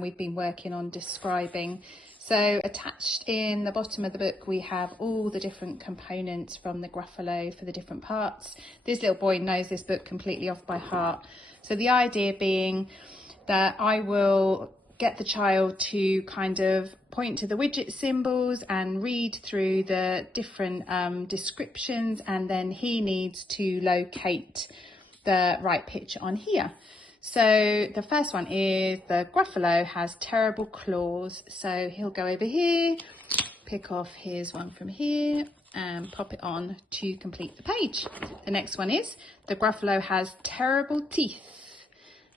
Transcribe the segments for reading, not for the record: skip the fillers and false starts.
we've been working on describing. So attached in the bottom of the book we have all the different components from the Gruffalo for the different parts. This little boy knows this book completely off by heart. So the idea being that I will get the child to kind of point to the widget symbols and read through the different descriptions, and then he needs to locate the right picture on here. So the first one is the Gruffalo has terrible claws. So he'll go over here, pick off his one from here and pop it on to complete the page. The next one is the Gruffalo has terrible teeth.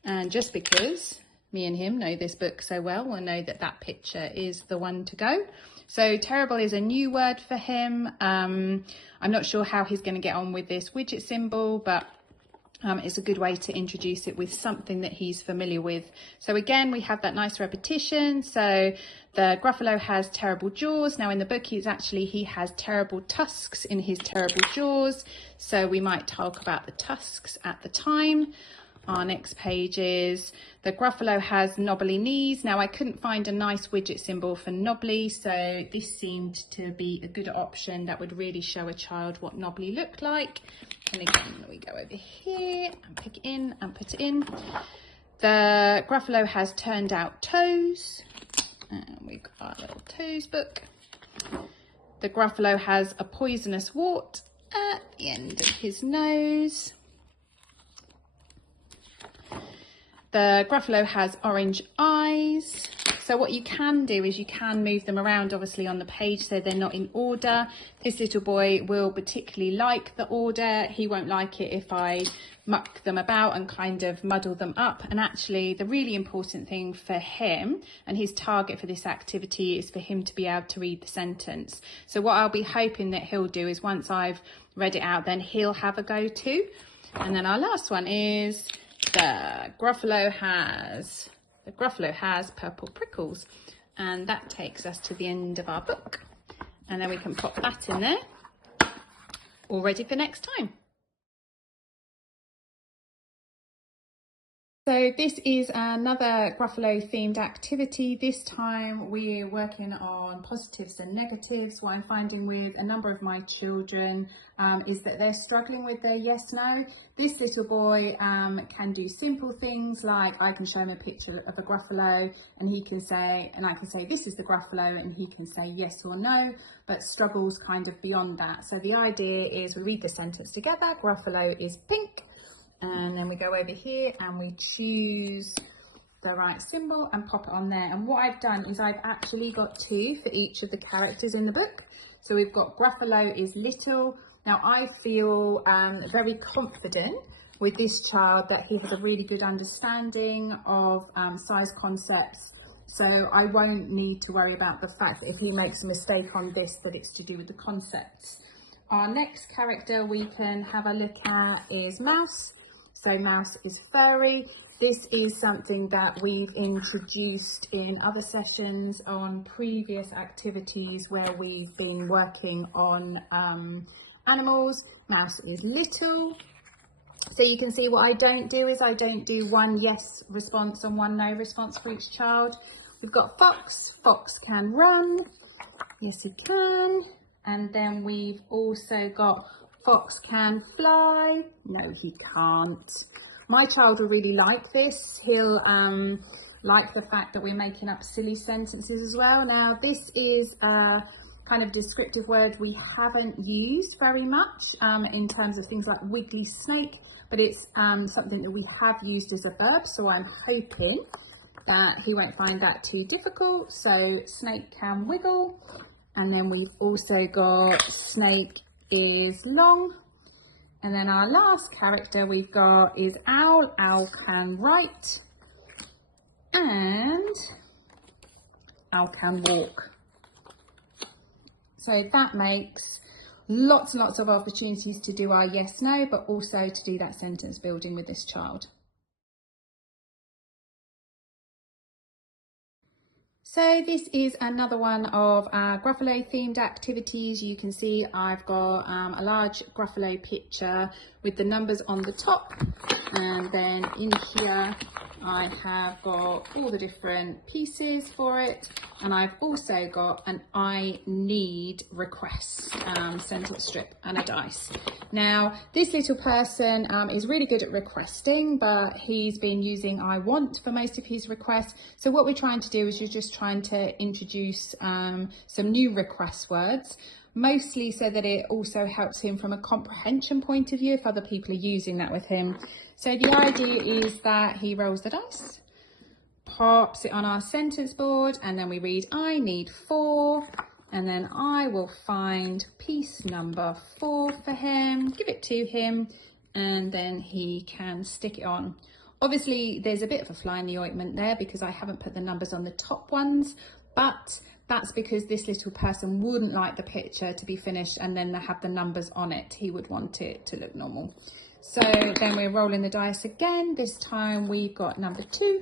And just because me and him know this book so well, we'll know that that picture is the one to go. So terrible is a new word for him. I'm not sure how he's going to get on with this widget symbol, but it's a good way to introduce it with something that he's familiar with. So again, we have that nice repetition. So the Gruffalo has terrible jaws. Now in the book, he has terrible tusks in his terrible jaws. So we might talk about the tusks at the time. Our next page is the Gruffalo has knobbly knees. Now I couldn't find a nice widget symbol for knobbly, so this seemed to be a good option that would really show a child what knobbly looked like. And again, we go over here and pick it in and put it in. The Gruffalo has turned out toes. And we've got our little toes book. The Gruffalo has a poisonous wart at the end of his nose. The Gruffalo has orange eyes. So what you can do is you can move them around obviously on the page so they're not in order. This little boy will particularly like the order. He won't like it if I muck them about and kind of muddle them up. And actually the really important thing for him and his target for this activity is for him to be able to read the sentence. So what I'll be hoping that he'll do is once I've read it out, then he'll have a go too. And then our last one is the Gruffalo has purple prickles, and that takes us to the end of our book, and then we can pop that in there all ready for next time. So this is another Gruffalo themed activity. This time we're working on positives and negatives. What I'm finding with a number of my children is that they're struggling with their yes, no. This little boy can do simple things like I can show him a picture of a Gruffalo and he can say, and I can say this is the Gruffalo, and he can say yes or no, but struggles kind of beyond that. So the idea is we read the sentence together. Gruffalo is pink. And then we go over here and we choose the right symbol and pop it on there. And what I've done is I've actually got two for each of the characters in the book. So we've got Gruffalo is little. Now I feel very confident with this child that he has a really good understanding of size concepts. So I won't need to worry about the fact that if he makes a mistake on this, that it's to do with the concepts. Our next character we can have a look at is Mouse. So Mouse is furry. This is something that we've introduced in other sessions on previous activities where we've been working on animals. Mouse is little. So you can see what I don't do is I don't do one yes response and one no response for each child. We've got Fox. Fox can run. Yes, he can. And then we've also got Fox can fly. No, he can't. My child will really like this. He'll like the fact that we're making up silly sentences as well. Now, this is a kind of descriptive word we haven't used very much in terms of things like wiggly snake, but it's something that we have used as a verb. So I'm hoping that he won't find that too difficult. So snake can wiggle. And then we've also got snake is long. And then our last character we've got is owl. Owl can write. And owl can walk. So that makes lots and lots of opportunities to do our yes, no, but also to do that sentence building with this child. So this is another one of our Gruffalo themed activities. You can see I've got a large Gruffalo picture with the numbers on the top, and then in here I have got all the different pieces for it, and I've also got an I need request sentence strip and a dice. Now this little person is really good at requesting, but he's been using I want for most of his requests. So what we're trying to do is you're just trying to introduce some new request words, mostly so that it also helps him from a comprehension point of view if other people are using that with him. So the idea is that he rolls the dice, pops it on our sentence board, and then we read I need 4, and then I will find piece number 4 for him, give it to him, and then he can stick it on. Obviously there's a bit of a fly in the ointment there because I haven't put the numbers on the top ones, but that's because this little person wouldn't like the picture to be finished and then they have the numbers on it. He would want it to look normal. So then we're rolling the dice again. This time we've got number 2.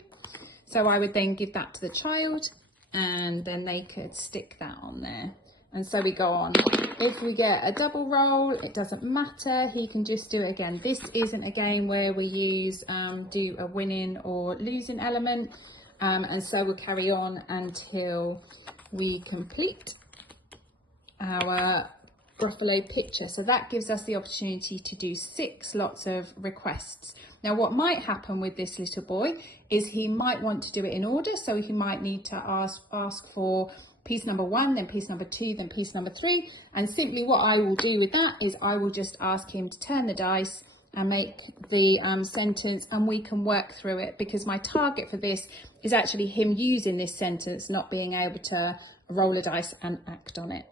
So I would then give that to the child and then they could stick that on there. And so we go on. If we get a double roll, it doesn't matter. He can just do it again. This isn't a game where we use do a winning or losing element. And so we'll carry on until we complete our Gruffalo picture. So that gives us the opportunity to do 6 lots of requests. Now what might happen with this little boy is he might want to do it in order. So he might need to ask for piece number 1, then piece number 2, then piece number 3. And simply what I will do with that is I will just ask him to turn the dice and make the sentence, and we can work through it, because my target for this is actually him using this sentence, not being able to roll a dice and act on it.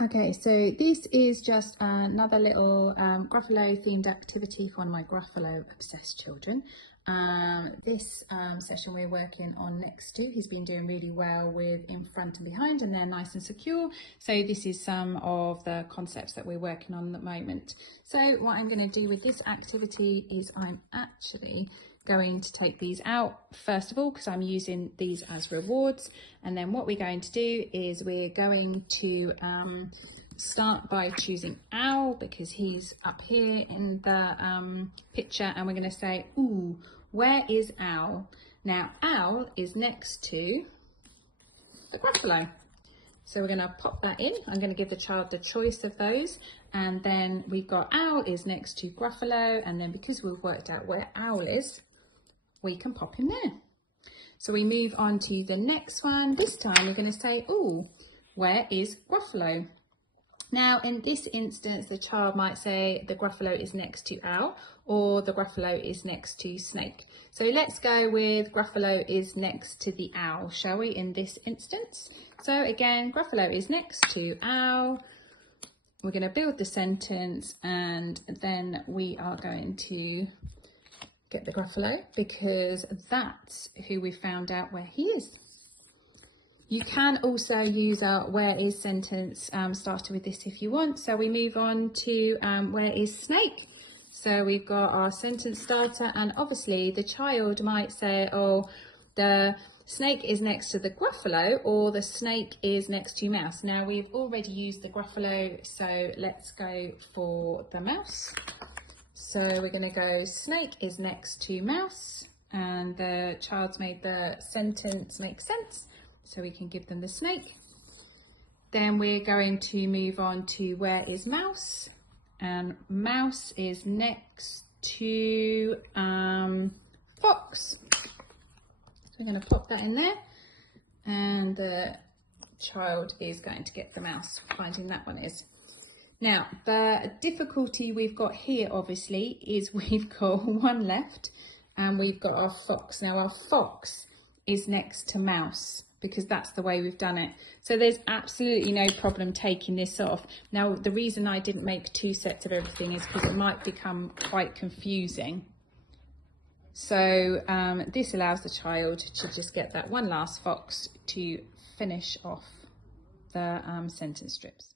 Okay, so this is just another little Gruffalo themed activity for one of my Gruffalo obsessed children. This session we're working on next to, he's been doing really well with in front and behind, and they're nice and secure. So this is some of the concepts that we're working on at the moment. So what I'm going to do with this activity is I'm actually going to take these out first of all, because I'm using these as rewards, and then what we're going to do is we're going to start by choosing Owl, because he's up here in the picture, and we're going to say, ooh, where is Owl? Now Owl is next to the Gruffalo, so we're going to pop that in. I'm going to give the child the choice of those, and then we've got Owl is next to Gruffalo, and then because we've worked out where Owl is, we can pop him there. So we move on to the next one. This time we're going to say, ooh, where is Gruffalo? Now in this instance, the child might say the Gruffalo is next to Owl, or the Gruffalo is next to Snake. So let's go with Gruffalo is next to the Owl, shall we, in this instance? So again, Gruffalo is next to Owl. We're going to build the sentence, and then we are going to get the Gruffalo, because that's who we found out where he is. You can also use a where is sentence starter with this if you want. So we move on to where is Snake. So we've got our sentence starter, and obviously the child might say, oh, the snake is next to the Gruffalo, or the snake is next to Mouse. Now we've already used the Gruffalo, so let's go for the mouse. So we're going to go snake is next to mouse, and the child's made the sentence make sense, so we can give them the snake. Then we're going to move on to where is mouse, and mouse is next to fox. So we're going to pop that in there, and the child is going to get the mouse, finding that one is. Now, the difficulty we've got here, obviously, is we've got one left and we've got our fox. Now, our fox is next to mouse, because that's the way we've done it. So there's absolutely no problem taking this off. Now, the reason I didn't make 2 sets of everything is because it might become quite confusing. So this allows the child to just get that one last fox to finish off the sentence strips.